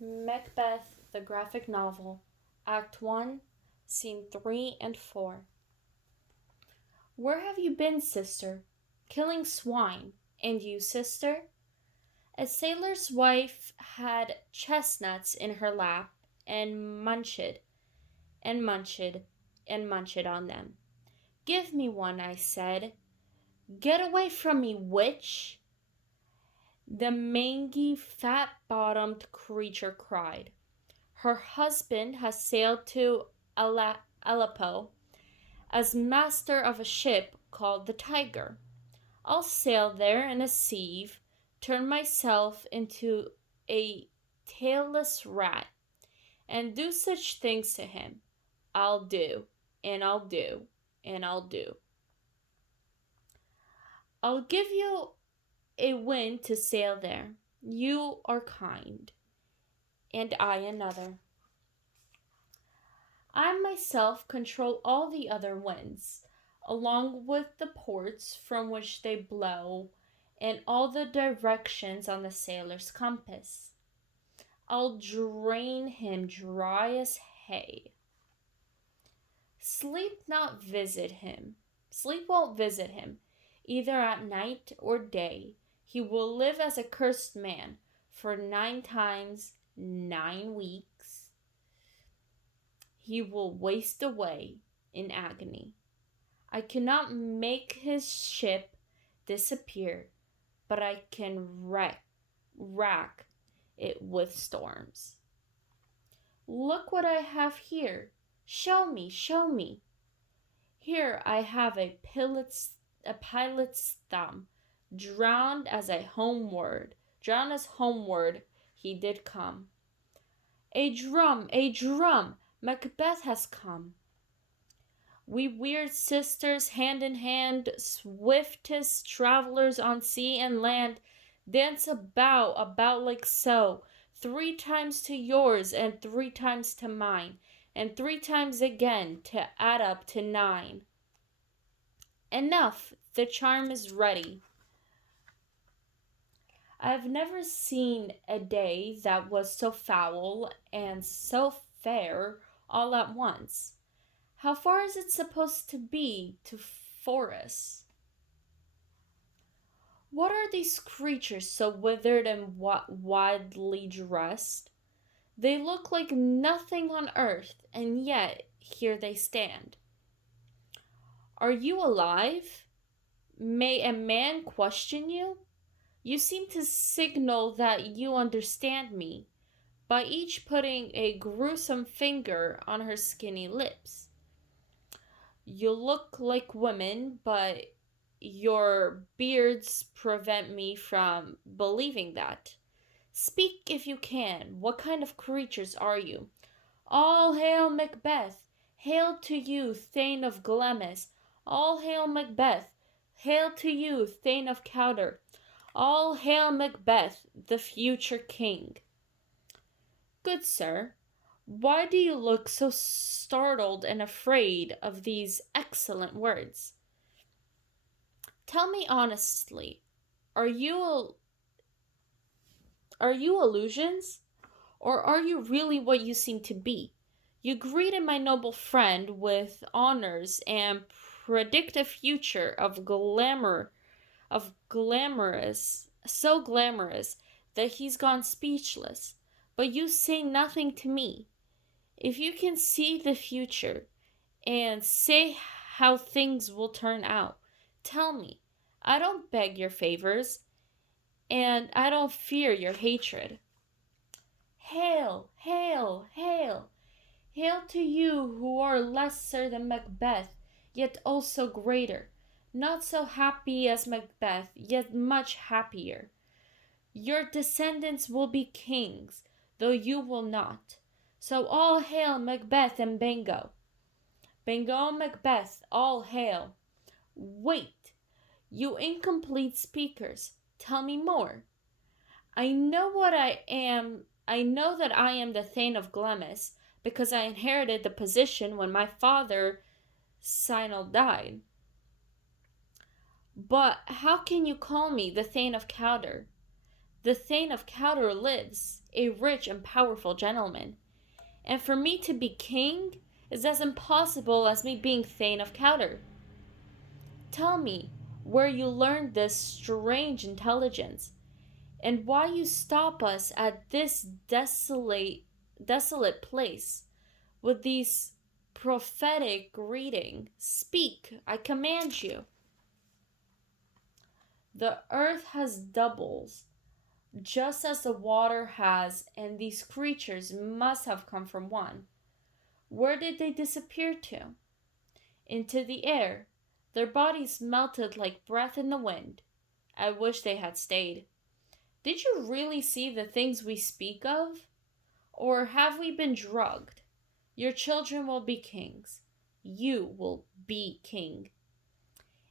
Macbeth, the graphic novel, Act 1, Scene 3 and 4. Where have you been, sister? Killing swine. And you, sister? A sailor's wife had chestnuts in her lap and munched and munched and munched on them. Give me one, I said. Get away from me, witch! The mangy, fat-bottomed creature cried. Her husband has sailed to Aleppo as master of a ship called the Tiger. I'll sail there in a sieve, turn myself into a tailless rat, and do such things to him. I'll do, and I'll do, and I'll do. I'll give you a wind to sail there. You are kind, and I another. I myself control all the other winds, along with the ports from which they blow, and all the directions on the sailor's compass. I'll drain him dry as hay. Sleep won't visit him, either at night or day. He will live as a cursed man for 9 times 9 weeks. He will waste away in agony. I cannot make his ship disappear, but I can rack it with storms. Look what I have here. Show me, show me. Here I have a pilot's thumb, drowned as homeward he did come. A drum, Macbeth has come. We weird sisters, hand in hand, swiftest travelers on sea and land, dance about like so, 3 times to yours and 3 times to mine, and 3 times again to add up to 9. Enough, the charm is ready. I've never seen a day that was so foul and so fair all at once. How far is it supposed to be to Forres? What are these creatures so withered and widely dressed? They look like nothing on earth, and yet here they stand. Are you alive? May a man question you? You seem to signal that you understand me, by each putting a gruesome finger on her skinny lips. You look like women, but your beards prevent me from believing that. Speak if you can. What kind of creatures are you? All hail Macbeth! Hail to you, Thane of Glamis! All hail Macbeth! Hail to you, Thane of Cawdor! All hail Macbeth, the future king! Good sir, why do you look so startled and afraid of these excellent words? Tell me honestly, are you illusions? Or are you really what you seem to be? You greeted my noble friend with honors and predict a future so glamorous that he's gone speechless. But you say nothing to me. If you can see the future and say how things will turn out, tell me. I don't beg your favors, and I don't fear your hatred. Hail, hail, hail! Hail to you who are lesser than Macbeth, yet also greater. Not so happy as Macbeth, yet much happier. Your descendants will be kings, though you will not. So all hail Macbeth and Bango. Bango and Macbeth, all hail. Wait, you incomplete speakers, tell me more. I know that I am the Thane of Glamis, because I inherited the position when my father Sinel died. But how can you call me the Thane of Cawdor? The Thane of Cawdor lives, a rich and powerful gentleman, and for me to be king is as impossible as me being Thane of Cawdor. Tell me where you learned this strange intelligence, and why you stop us at this desolate place with these prophetic greeting. Speak, I command you. The earth has doubles, just as the water has, and these creatures must have come from one. Where did they disappear to? Into the air. Their bodies melted like breath in the wind. I wish they had stayed. Did you really see the things we speak of? Or have we been drugged? Your children will be kings. You will be king.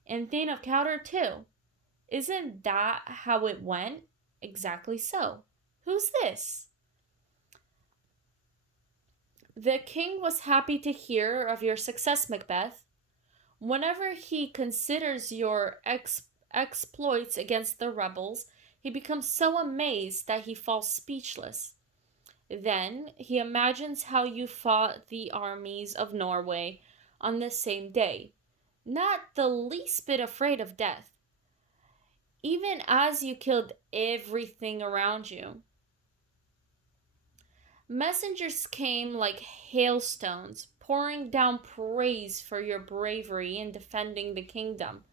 And Thane of Cawdor, too. Isn't that how it went? Exactly so. Who's this? The king was happy to hear of your success, Macbeth. Whenever he considers your exploits against the rebels, he becomes so amazed that he falls speechless. Then he imagines how you fought the armies of Norway on the same day, not the least bit afraid of death, even as you killed everything around you. Messengers came like hailstones, pouring down praise for your bravery in defending the kingdom.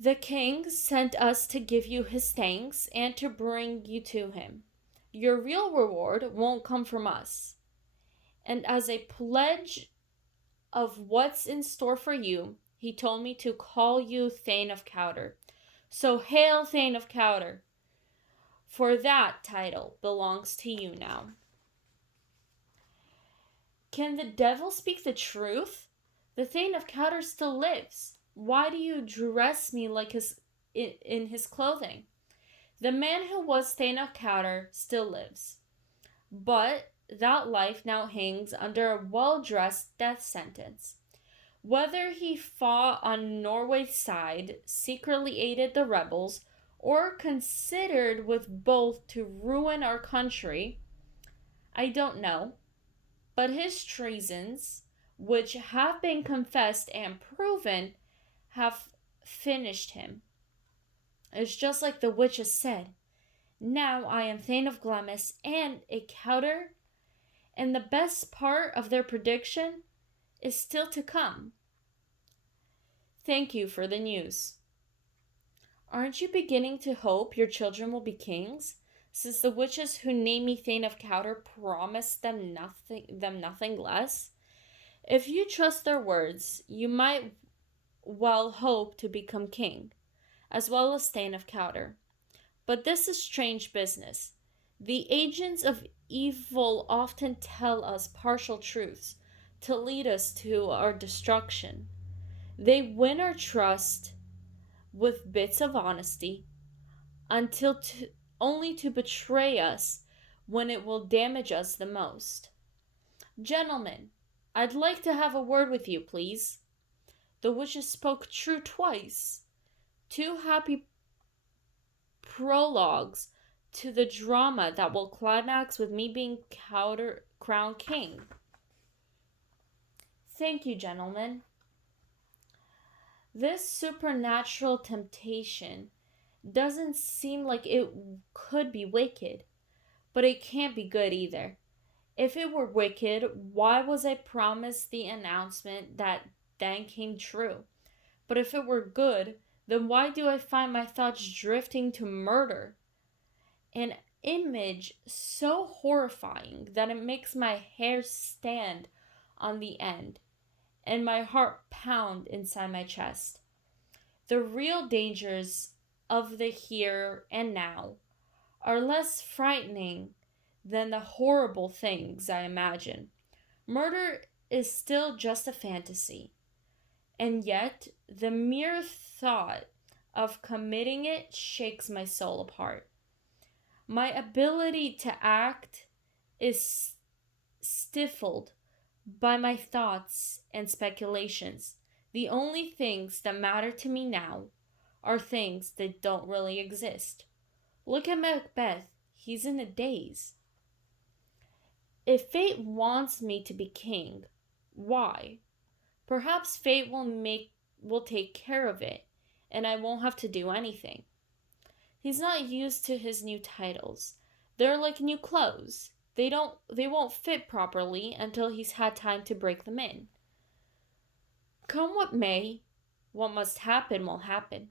The king sent us to give you his thanks and to bring you to him. Your real reward won't come from us. And as a pledge of what's in store for you, he told me to call you Thane of Cawdor. So hail, Thane of Cawdor, for that title belongs to you now. Can the devil speak the truth? The Thane of Cawdor still lives. Why do you dress me like in his clothing? The man who was Thane of Cawdor still lives, but that life now hangs under a well-dressed death sentence. Whether he fought on Norway's side, secretly aided the rebels, or considered with both to ruin our country, I don't know. But his treasons, which have been confessed and proven, have finished him. It's just like the witches said. Now I am Thane of Glamis and a Cawdor, and the best part of their prediction is still to come. Thank you for the news. Aren't you beginning to hope your children will be kings, since the witches who named me Thane of Cawdor promised them nothing less? If you trust their words, you might well hope to become king, as well as Thane of Cawdor. But this is strange business. The agents of evil often tell us partial truths to lead us to our destruction. They win our trust with bits of honesty only to betray us when it will damage us the most. Gentlemen, I'd like to have a word with you, please. The witches spoke true twice. Two happy prologues to the drama that will climax with me being crowned king. Thank you, gentlemen. This supernatural temptation doesn't seem like it could be wicked, but it can't be good either. If it were wicked, why was I promised the announcement that then came true? But if it were good, then why do I find my thoughts drifting to murder? An image so horrifying that it makes my hair stand on the end and my heart pound inside my chest. The real dangers of the here and now are less frightening than the horrible things I imagine. Murder is still just a fantasy, and yet the mere thought of committing it shakes my soul apart. My ability to act is stifled by my thoughts and speculations. The only things that matter to me now are things that don't really exist. Look at Macbeth. He's in a daze. If fate wants me to be king, why? Perhaps fate will take care of it, and I won't have to do anything. He's not used to his new titles. They're like new clothes. They won't fit properly until he's had time to break them in. Come what may, what must happen will happen.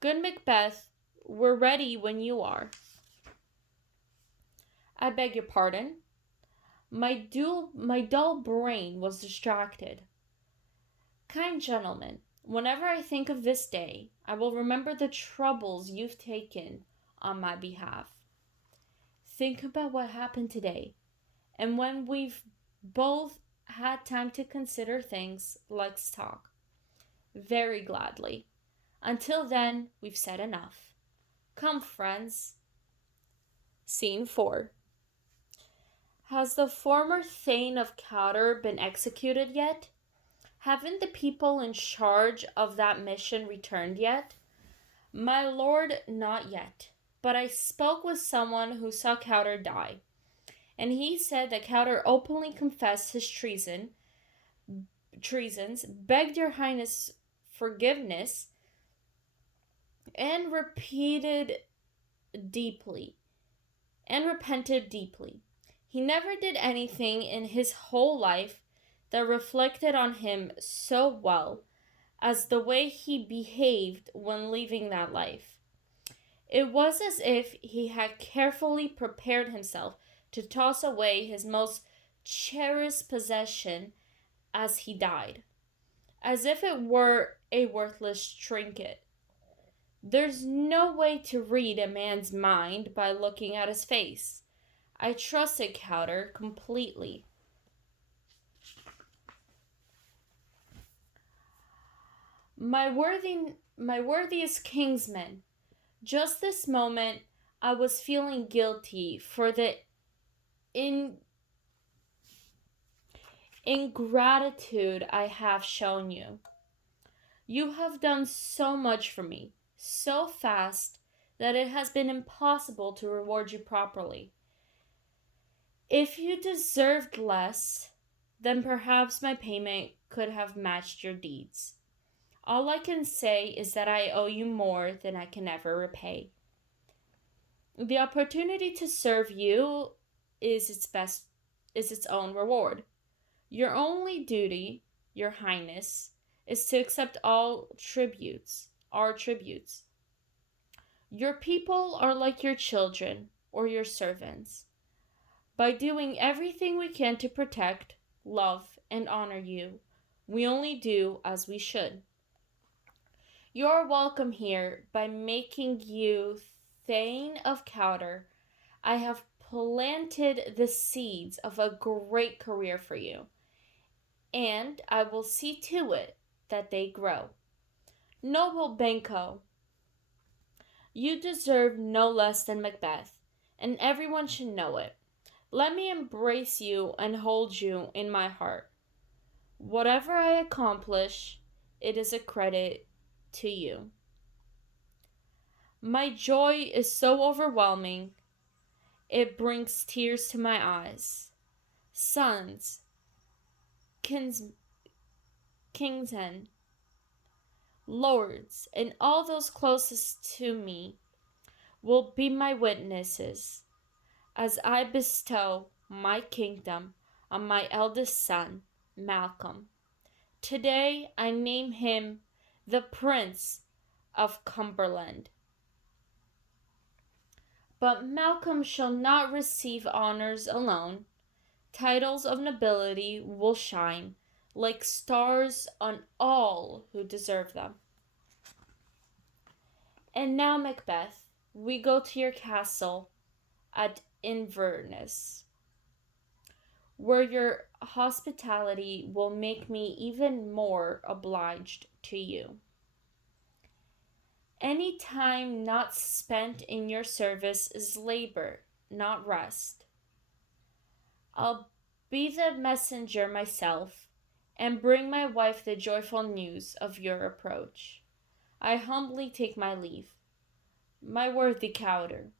Good Macbeth, we're ready when you are. I beg your pardon? My dull brain was distracted. Kind gentlemen, whenever I think of this day, I will remember the troubles you've taken on my behalf. Think about what happened today, and when we've both had time to consider things, let's talk. Very gladly. Until then, we've said enough. Come, friends. Scene 4. Has the former Thane of Cawdor been executed yet? Haven't the people in charge of that mission returned yet? My lord, not yet. But I spoke with someone who saw Cawdor die, and he said that Cawdor openly confessed his treasons, begged your highness forgiveness, and deeply, repented deeply. He never did anything in his whole life that reflected on him so well as the way he behaved when leaving that life. It was as if he had carefully prepared himself to toss away his most cherished possession as he died, as if it were a worthless trinket. There's no way to read a man's mind by looking at his face. I trusted Cawdor completely. My worthiest kingsman, just this moment I was feeling guilty for the ingratitude I have shown you. You have done so much for me, so fast that it has been impossible to reward you properly. If you deserved less, then perhaps my payment could have matched your deeds. All I can say is that I owe you more than I can ever repay. The opportunity to serve you is its own reward. Your only duty, your highness, is to accept our tributes. Your people are like your children or your servants. By doing everything we can to protect, love, and honor you, we only do as we should. You are welcome here. By making you Thane of Cawdor, I have planted the seeds of a great career for you, and I will see to it that they grow. Noble Banquo, you deserve no less than Macbeth, and everyone should know it. Let me embrace you and hold you in my heart. Whatever I accomplish, it is a credit to you. My joy is so overwhelming, it brings tears to my eyes. Sons, kingsmen, lords, and all those closest to me will be my witnesses as I bestow my kingdom on my eldest son, Malcolm. Today I name him the Prince of Cumberland. But Malcolm shall not receive honors alone. Titles of nobility will shine like stars on all who deserve them. And now, Macbeth, we go to your castle at Inverness, where your hospitality will make me even more obliged to you. Any time not spent in your service is labor, not rest. I'll be the messenger myself and bring my wife the joyful news of your approach. I humbly take my leave. my worthy Cowder.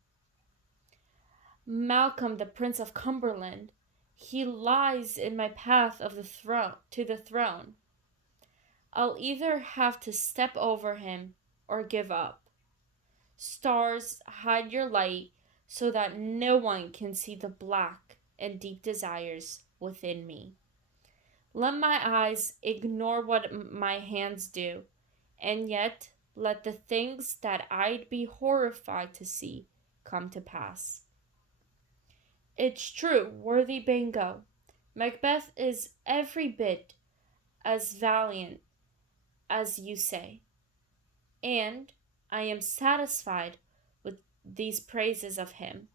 Malcolm, the Prince of Cumberland, he lies in my path of the throne to the throne. I'll either have to step over him or give up. Stars, hide your light so that no one can see the black and deep desires within me. Let my eyes ignore what my hands do, and yet let the things that I'd be horrified to see come to pass. It's true, worthy Bango. Macbeth is every bit as valiant as you say, and I am satisfied with these praises of him.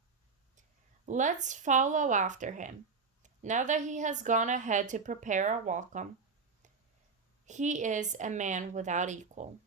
Let's follow after him. Now that he has gone ahead to prepare our welcome, he is a man without equal.